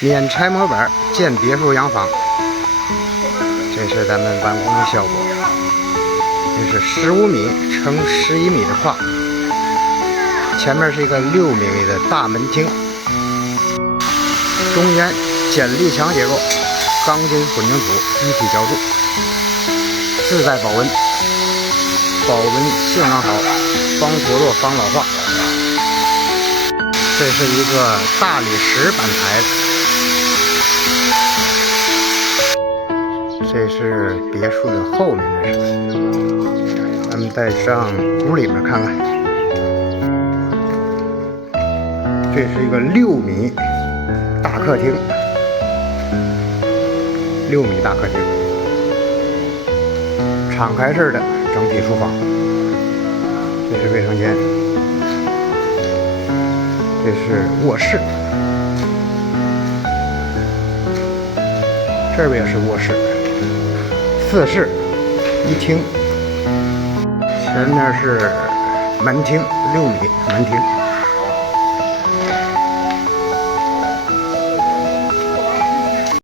免拆模板建别墅洋房。这是咱们完工的效果。这是15米乘11米的跨，前面是一个6米的大门厅，中间剪力墙结构，钢筋混凝土一体浇筑，自带保温，保温性能好，防脱落防老化。这是一个大理石板材，这是别墅的后面的事。咱们再上屋里面看看，这是一个6米大客厅，6米大客厅，敞开式的整体书房。这是卫生间，这是卧室，这边也是卧室，4室1厅，前面是门厅，6米门厅。